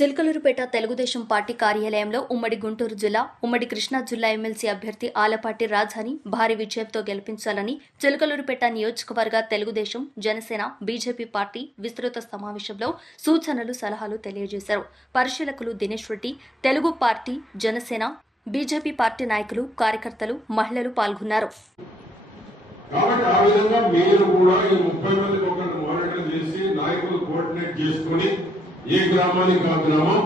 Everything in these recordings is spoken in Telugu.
చిలకలూరుపేట తెలుగుదేశం పార్టీ కార్యాలయంలో ఉమ్మడి గుంటూరు జిల్లా, ఉమ్మడి కృష్ణా జిల్లా ఎమ్మెల్సీ అభ్యర్థి ఆలపాటి రాజాని భారీ విజయంతో గెలిపించాలని చిలకలూరుపేట నియోజకవర్గ తెలుగుదేశం, జనసేన, బీజేపీ పార్టీ విస్తృత సమావేశంలో సూచనలు, సలహాలు తెలియజేశారు. పరిశీలకులు Dinesh Reddy, Telugu party, Janasena, BJP party నాయకులు, కార్యకర్తలు, మహిళలు పాల్గొన్నారు. కాబట్టి ఆ విధంగా మీరు కూడా ఈ 30 మందికి ఒకరిని మానిటర్ చేసి నాయకులు కోఆర్డినేట్ చేసుకుని ఏ గ్రామానికి ఆ గ్రామం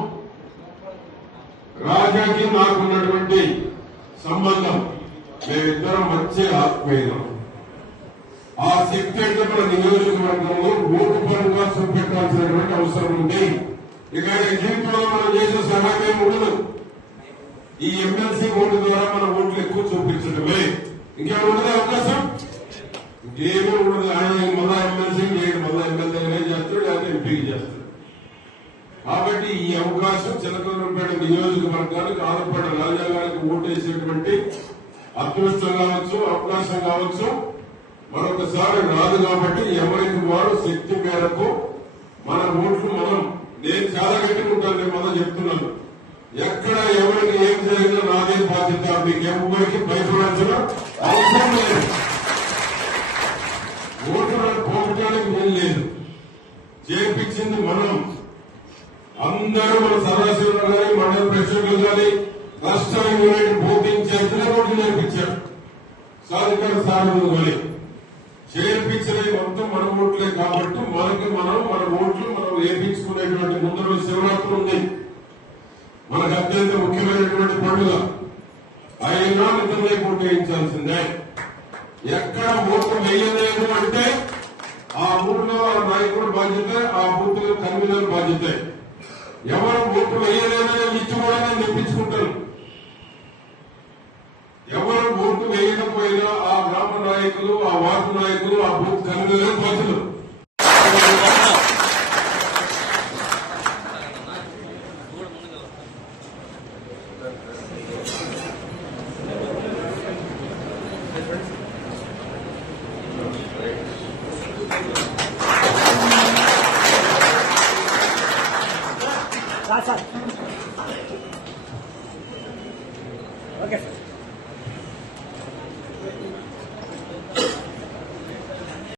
రాజాకి నాకున్నటువంటి సంబంధం మేమిద్దరం మంచి ఆత్మీయం. ఆ శక్తి అంటే మన నియోజకవర్గంలో ఓటు పరంగా చూపెట్టాల్సినటువంటి అవసరం ఉంది. ఇక జీవితంలో మనం చేసే సహాయం ఉండదు. ఈ ఎమ్మెల్సీ ఓటు ద్వారా మన ఓట్లు ఎక్కువ చూపించడమే, ఇంకేమైనా ఉండదు అవకాశం, ఇంకేమీ ఉండదు. ఆయన మళ్ళా ఎమ్మెల్సీ చేయడు, మళ్ళా ఎమ్మెల్యే చేస్తాడు, లేకపోతే ఎంపీకి చేస్తాడు. కాబట్టి ఈ అవకాశం చిలకలూరుపేట నియోజకవర్గానికి ఆలపాటి రాజా గారికి ఓటేసేటువంటి అదృష్టం కావచ్చు, అవకాశం కావచ్చు మరొకసారి రాదు. కాబట్టి ఎవరికి వారు శక్తి మేరకు మన ఓట్లు నేను చాలా గట్టికుంటాను, నేను మనం చెప్తున్నాను. ఎక్కడ ఎవరికి ఏం జరిగినా నాదే బాధ్యత, మీకు ఎవరికి భయపడాల్సిన అవసరం లేదు. ఓటులను పోగొట్టడానికి నేను లేదు, చేపించింది మనం అందరూ. మన సదాశివరావు గారి మండల ప్రెసిడెంట్లు కానీ రాష్ట్ర యూనిట్ బోధించే ఓట్లు నేర్పించారు. సాధికార సాధనలు కానీ చేర్పించినవి మొత్తం మన ఓట్లే. కాబట్టి మన ఓట్లు మనం వేయించుకునేటువంటి ముందు రోజు శివరాత్రి ఉంది, మనకు అత్యంత ముఖ్యమైనటువంటి పండుగ. అయినా నిద్రలే ఓటు వేయించాల్సిందే. ఎక్కడ ఓటు వేయలేదు అంటే ఆ ఊళ్ళో నాయకుడు బాధ్యత, ఆ బూత్ కన్వీనర్ బాధ్యత. ఎవరు ఓటు వేయలేదని లిస్టు కూడా తెప్పించుకుంటారు. ఎవరు ఓటు వేయకపోయినా ఆ గ్రామ నాయకులు, ఆ వార్డు నాయకులు, ఆ బూత్ కన్వీనర్ బాధ్యులు. Okay sir.